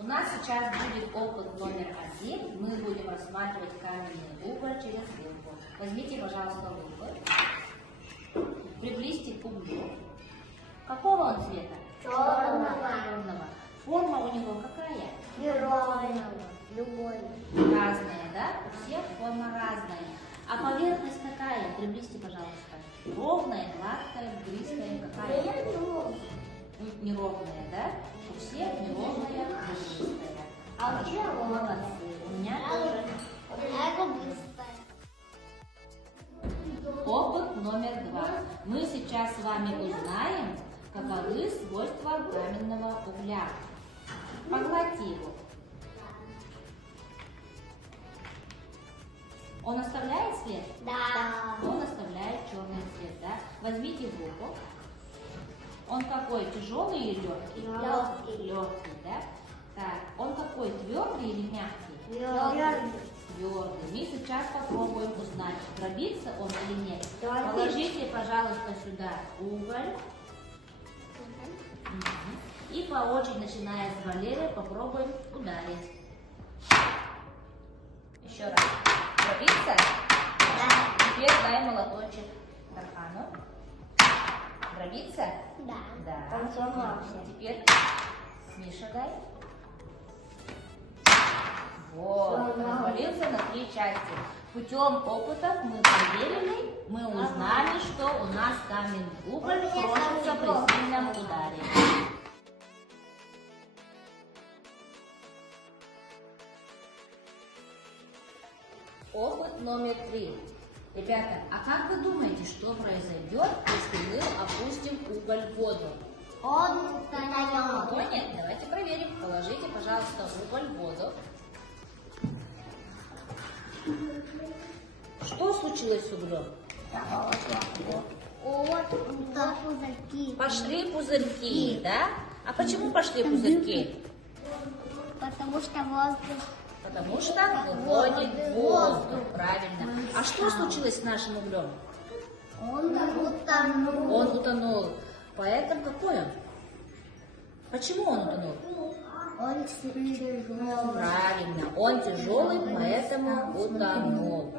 У нас сейчас будет опыт номер 1. Мы будем рассматривать каменный уголь через лупу. Возьмите, пожалуйста, лупу. Приблизьте к углю. Какого он цвета? Черного. Форма у него какая? Неровного. Любой. Разная, да? У всех форма разная. А поверхность какая? Приблизьте, пожалуйста. Ровная, гладкая, бугристая, какая? Неровная, да? У всех неровная, бугристая. А у тебя молодцы. У меня тоже. Опыт номер 2. Мы сейчас с вами узнаем, каковы свойства каменного угля. Поглоти его. Он оставляет свет? Да. Он оставляет черный цвет, да? Возьмите в руку. Он какой, тяжелый или легкий? Легкий. Легкий, да? Так, он какой, твердый или мягкий? Твердый. Твердый. Мы сейчас попробуем узнать, дробится он или нет. Твердый. Положите, пожалуйста, сюда уголь. И по очереди, начиная с Валерия, попробуем ударить. Еще раз. Дробится? Да. Теперь дай молоточек Тархану. Дробится? Да. Да. Он сломался. Теперь Миша дай. Вот, развалился на 3 части. Путем опытов мы проверили, мы узнали, что у нас каменный уголь крошится при сильном ударе. Опыт номер 3. Ребята, а как вы думаете, что произойдет, если мы опустим уголь в воду? Он утонет. Утонет? Давайте проверим. Положите, пожалуйста, уголь в воду. Что случилось с углем? Пузырьки. Пошли пузырьки, да? А почему пошли пузырьки? Потому что воздух. Потому что выходит воздух, правильно. А что случилось с нашим углем? Он утонул. Он утонул. Поэтому какой он? Почему он утонул? Он тяжелый. Правильно, он тяжелый, поэтому утонул.